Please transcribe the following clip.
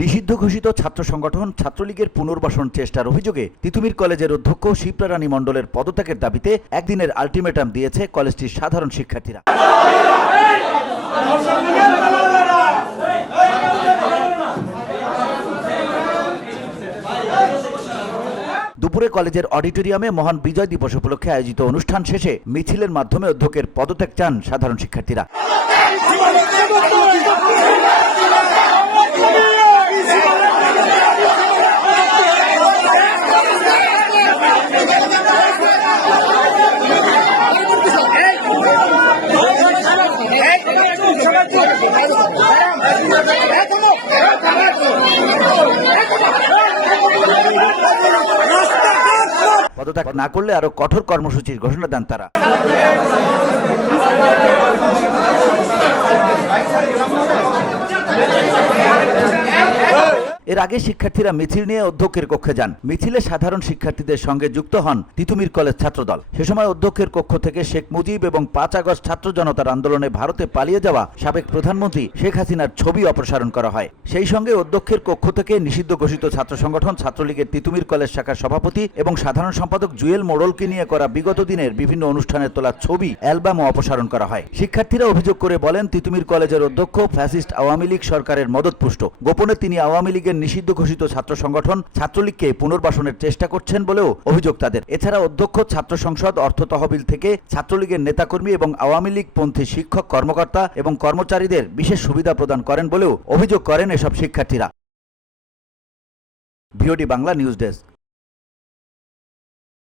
নিষিদ্ধ ঘোষিত ছাত্র সংগঠন ছাত্রলীগের পুনর্বাসন চেষ্টার অভিযোগে তিতুমির কলেজের অধ্যক্ষ শিপ্রা রানী মণ্ডলের পদত্যাগের দাবিতে একদিনের আলটিমেটাম দিয়েছে কলেজটির সাধারণ শিক্ষার্থীরা। দুপুরে কলেজের অডিটোরিয়ামে মহান বিজয় দিবস উপলক্ষে আয়োজিত অনুষ্ঠান শেষে মিছিলের মাধ্যমে অধ্যক্ষের পদত্যাগ চান সাধারণ শিক্ষার্থীরা। পদত্যাগ না করলে আরো কঠোর কর্মসূচির ঘোষণা দেন তারা। এর আগে শিক্ষার্থীরা মিছিল নিয়ে অধ্যক্ষের কক্ষে যান। মিছিলে সাধারণ শিক্ষার্থীদের সঙ্গে যুক্ত হন তিতুমির কলেজ ছাত্রদল। সে সময় অধ্যক্ষের কক্ষ থেকে শেখ মুজিব এবং ৫ আগস্ট ছাত্র জনতার আন্দোলনে ভারতে পালিয়ে যাওয়া সাবেক প্রধানমন্ত্রী শেখ হাসিনার ছবি অপসারণ করা হয়। সেই সঙ্গে অধ্যক্ষের কক্ষ থেকে নিষিদ্ধ ঘোষিত ছাত্র সংগঠন ছাত্রলীগের তিতুমির কলেজ শাখার সভাপতি এবং সাধারণ সম্পাদক জুয়েল মোড়লকে নিয়ে করা বিগত দিনের বিভিন্ন অনুষ্ঠানে তোলা ছবি অ্যালবামও অপসারণ করা হয়। শিক্ষার্থীরা অভিযোগ করে বলেন, তিতুমির কলেজের অধ্যক্ষ ফ্যাসিস্ট আওয়ামী লীগ সরকারের মদতপুষ্ট। গোপনে তিনি আওয়ামী লীগের নিষিদ্ধ ঘোষিত ছাত্র সংগঠন ছাত্রলীগকে পুনর্বাসনের চেষ্টা করছেন বলেও অভিযোগ তাদের। এছাড়া অধ্যক্ষ ছাত্র সংসদ অর্থ তহবিল থেকে ছাত্রলীগের নেতাকর্মী এবং আওয়ামী লীগ পন্থী শিক্ষক কর্মকর্তা এবং কর্মচারীদের বিশেষ সুবিধা প্রদান করেন বলেও অভিযোগ করেন এসব শিক্ষার্থীরা। VOD Bangla news desk.